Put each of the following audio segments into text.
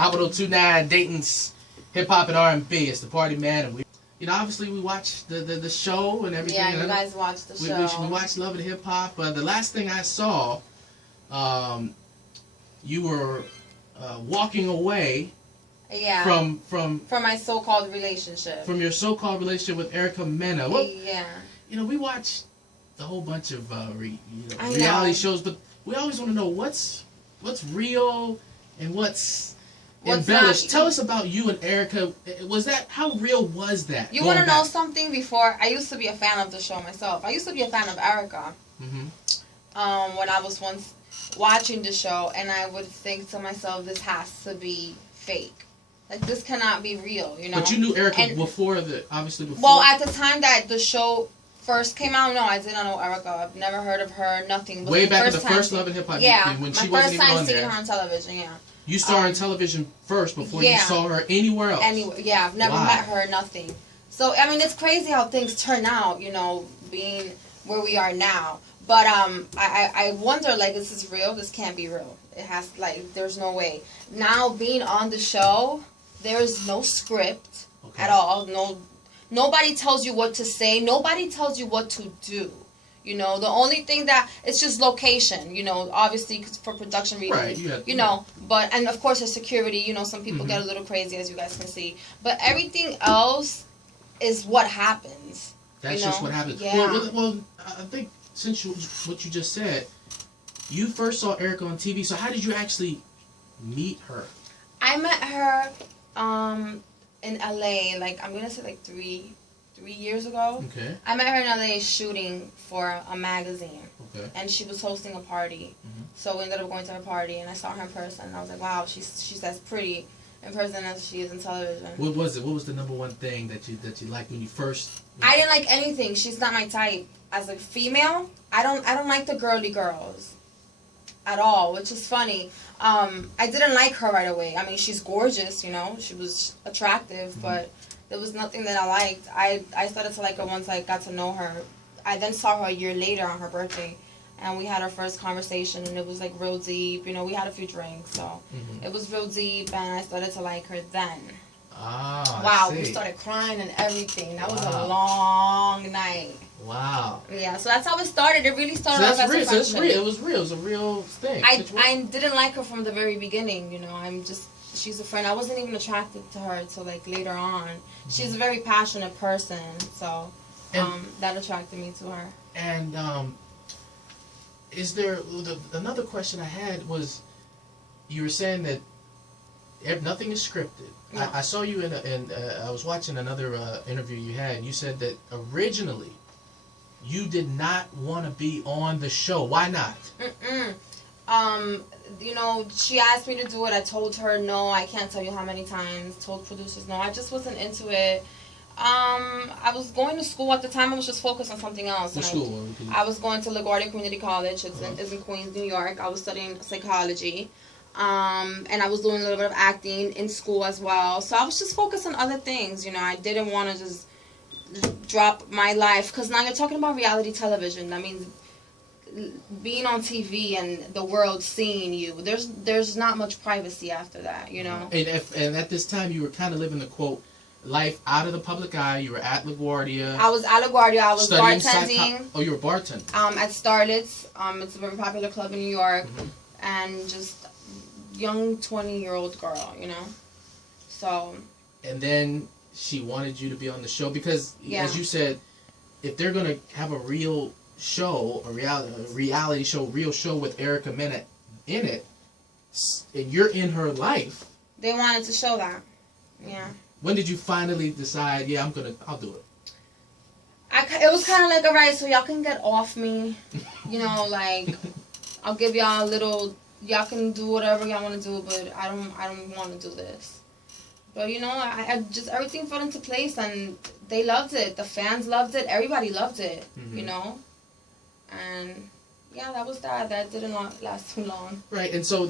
Hot 1029, Dayton's hip hop and R&B. It's the Party Man, and we, obviously we watch the show and everything. Yeah, you guys watch the show. We watch Love and Hip Hop. The last thing I saw, you were walking away. Yeah. From my so-called relationship. From your so-called relationship with Erica Mena. Well, yeah. We watch a whole bunch of reality shows, but we always want to know what's real and what's embellished. Tell us about you and Erica. How real was that? You want to know something? Before, I used to be a fan of the show myself. I used to be a fan of Erica. Mm-hmm. When I was once watching the show, and I would think to myself, this has to be fake. Like, this cannot be real, But you knew Erica before. Well, at the time that the show first came out, no, I did not know Erica. I've never heard of her, nothing. Way back in the first Love and Hip Hop. Yeah, when my she first wasn't time even seeing her on television, yeah. You saw her on television first before you saw her anywhere else? Yeah, I've never met her, nothing. So, I mean, it's crazy how things turn out, being where we are now. But I wonder, like, this is real? This can't be real. It has, like, there's no way. Now, being on the show, there's no script at all. Nobody tells you what to say. Nobody tells you what to do. The only thing it's just location. Obviously for production reasons. Right. But and of course there's security. Some people get a little crazy, as you guys can see. But everything else is what happens. That's just what happens. Yeah. Well, I think since what you just said, you first saw Erica on TV. So how did you actually meet her? I met her in LA, like, I'm gonna say like three years ago. Okay. I met her in LA shooting for a magazine. Okay. And she was hosting a party. Mm-hmm. So we ended up going to her party, and I saw her in person, and I was like, wow, she's as pretty in person as she is in television. What was it? What was the number one thing that you liked when you first? I didn't like anything. She's not my type. As a female, I don't like the girly girls at all, which is funny. I didn't like her right away. I mean, she's gorgeous, she was attractive, but there was nothing that I liked. I started to like her once I got to know her. I then saw her a year later on her birthday, and we had our first conversation, and it was like real deep. We had a few drinks, so it was real deep, and I started to like her then. Ah, wow, we started crying and everything. That was a long night. Wow. Yeah, so that's how it started. It really started off as a friendship. So real. It was real. It was a real thing. I didn't like her from the very beginning, she's a friend. I wasn't even attracted to her until like later on. She's a very passionate person, so that attracted me to her. And is there another question I had was, you were saying that nothing is scripted. No. I saw you I was watching another interview you had, and you said that originally you did not want to be on the show. Why not? She asked me to do it. I told her no. I can't tell you how many times. Told producers no. I just wasn't into it. I was going to school at the time. I was just focused on something else. What school? I was going to LaGuardia Community College. It's in Queens, New York. I was studying psychology. And I was doing a little bit of acting in school as well. So I was just focused on other things. I didn't want to just drop my life, because now you're talking about reality television. That means being on TV and the world seeing you. There's not much privacy after that, And at this time, you were kind of living the quote life out of the public eye. You were at LaGuardia. I was at LaGuardia. I was bartending. Oh, you were bartending. At Starlet's. It's a very popular club in New York, and just young 20-year-old girl, So. And then she wanted you to be on the show because, as you said, if they're gonna have a real show, a reality show, real show with Erica Mena in it, and you're in her life, they wanted to show that. Yeah. When did you finally decide? Yeah, I'll do it. It was kind of like, all right, so y'all can get off me, like I'll give y'all a little. Y'all can do whatever y'all want to do, but I don't want to do this. But I just everything fell into place, and they loved it. The fans loved it. Everybody loved it. And yeah, that was that. That didn't last too long. Right, and so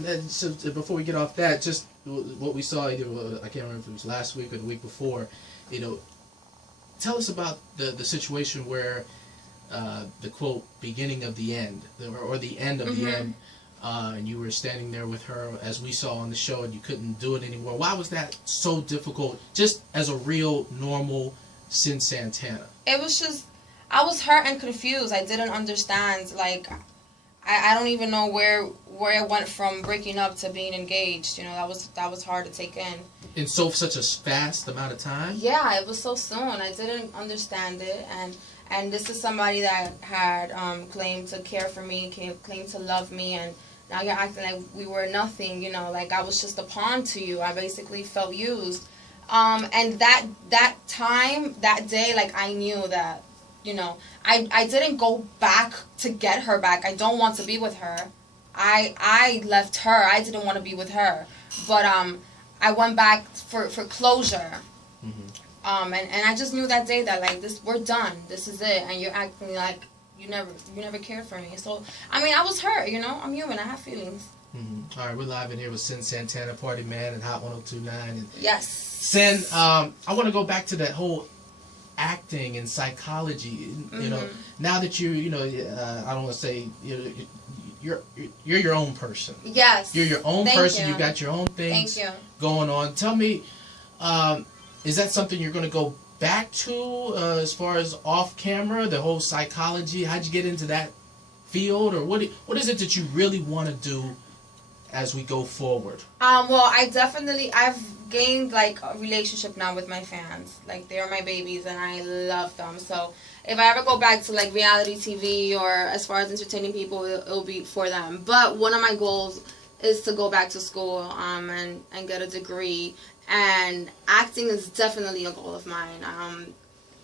before we get off that, just what we saw, either I can't remember if it was last week or the week before. Tell us about the situation where the quote beginning of the end, or the end of the end. and you were standing there with her, as we saw on the show, and you couldn't do it anymore. Why was that so difficult, just as a real, normal CYN Santana? It was just, I was hurt and confused. I didn't understand. Like, I don't even know where it went from breaking up to being engaged. You know, that was hard to take in. In such a fast amount of time? Yeah, it was so soon. I didn't understand it, and this is somebody that had claimed to care for me, claimed to love me, and now you're acting like we were nothing. You know, like I was just a pawn to you. I basically felt used. And that time, that day, like I knew that, you know, I didn't go back to get her back. I don't want to be with her. I left her. I didn't want to be with her. But I went back for closure. Mm-hmm. And I just knew that day that like we're done. This is it. And you're acting like you never cared for me. So I mean, I was hurt. You know, I'm human. I have feelings. Mm-hmm. All right, we're live in here with CYN Santana, Partyman, and Hot 102.9. And yes. CYN, I want to go back to that whole acting and psychology. Mm-hmm. You know, now that you know, I don't want to say you're your own person. Yes. You're your own person. You got your own things going on. Tell me, is that something you're going to go back to as far as off camera? The whole psychology. How'd you get into that field, or what is it that you really want to do as we go forward? Well, I've gained like a relationship now with my fans. Like they're my babies and I love them. So if I ever go back to like reality TV or as far as entertaining people, it'll be for them. But one of my goals is to go back to school and get a degree. And acting is definitely a goal of mine.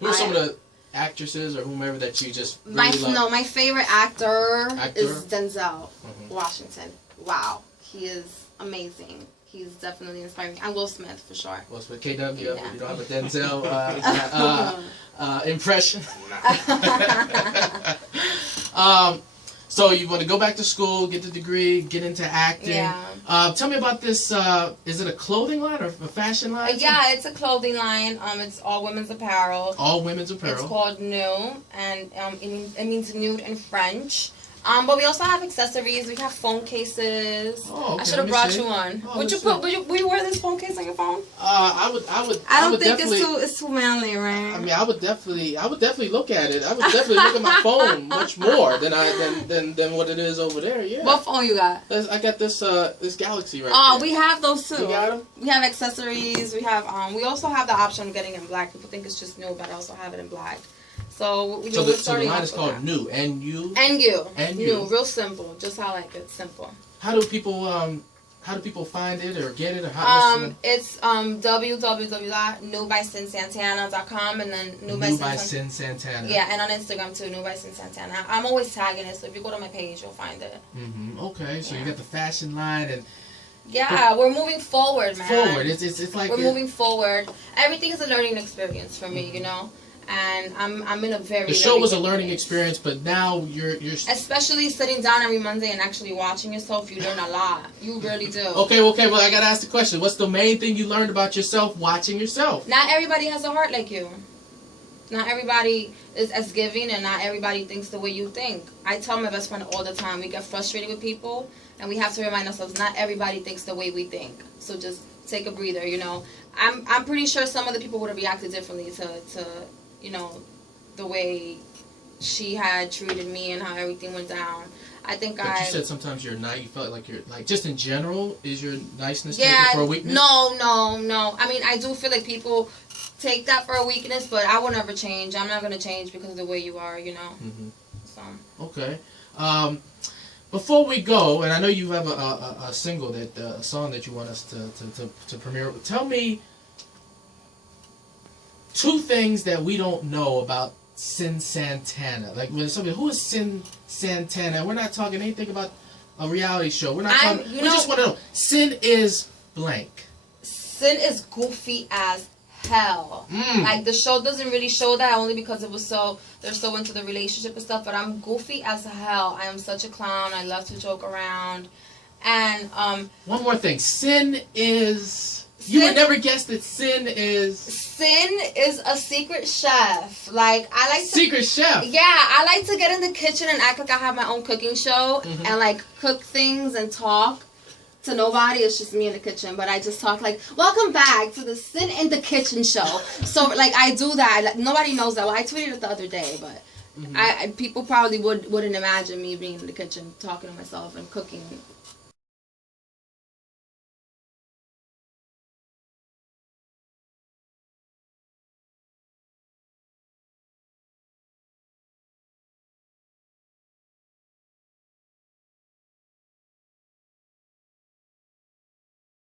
Who are some of the actresses or whomever that you just really love? No, my favorite actor is Denzel Washington. Wow, he is amazing. He's definitely inspiring. And Will Smith, for sure. Will Smith, KW, you don't have a Denzel impression? So you want to go back to school, get the degree, get into acting. Yeah. Tell me about this, is it a clothing line or a fashion line? Yeah, it's a clothing line. It's all women's apparel. All women's apparel. It's called Nu, and it means nude in French. But we also have accessories. We have phone cases. Oh, okay. I should have brought you one. Oh, would you wear this phone case on your phone? I would. I don't think it's too manly, right? I mean, I would definitely look at it. I would definitely look at my phone much more than what it is over there. Yeah. What phone you got? I got this Galaxy right there. We have those too. You got them? We have accessories. We have we also have the option of getting it in black. People think it's just new, but I also have it in black. So the line is called Nu, N-U? N-U. Nu, real simple. Just how I like it, simple. How do people find it or get it? Or how, it's www.nubysantana.com and then Nu by CYN Santana. Yeah, and on Instagram too, Nu by CYN Santana. I'm always tagging it, so if you go to my page, you'll find it. Mm-hmm. Okay, so you got the fashion line and. Yeah, we're moving forward, man. Forward, it's like we're moving forward. Everything is a learning experience for me, you know. And I'm in a very. The show was a learning experience, but now you're. Especially sitting down every Monday and actually watching yourself, you learn a lot. You really do. Okay. Well, I gotta ask the question. What's the main thing you learned about yourself watching yourself? Not everybody has a heart like you. Not everybody is as giving, and not everybody thinks the way you think. I tell my best friend all the time, we get frustrated with people, and we have to remind ourselves, not everybody thinks the way we think. So just take a breather, you know. I'm pretty sure some of the people would have reacted differently to you know, the way she had treated me and how everything went down. I think but you said sometimes you're nice. You felt like you're like just in general. Is your niceness taken for a weakness? No. I mean, I do feel like people take that for a weakness, but I will never change. I'm not gonna change because of the way you are. You know. Mm-hmm. So. Okay. Before we go, and I know you have a single a song that you want us to premiere. Tell me. 2 things that we don't know about CYN Santana. Like when somebody, who is CYN Santana? We're not talking anything about a reality show. We're not talking. We just want to know. CYN is blank. CYN is goofy as hell. Like the show doesn't really show that only because they're so into the relationship and stuff. But I'm goofy as hell. I am such a clown. I love to joke around. And one more thing. CYN is You would never guess that CYN is a secret chef. Like, I like to... Secret chef? Yeah, I like to get in the kitchen and act like I have my own cooking show and, like, cook things and talk to nobody. It's just me in the kitchen. But I just talk like, welcome back to the CYN in the Kitchen show. So, like, I do that. Like, nobody knows that. Well, I tweeted it the other day, but people probably wouldn't imagine me being in the kitchen talking to myself and cooking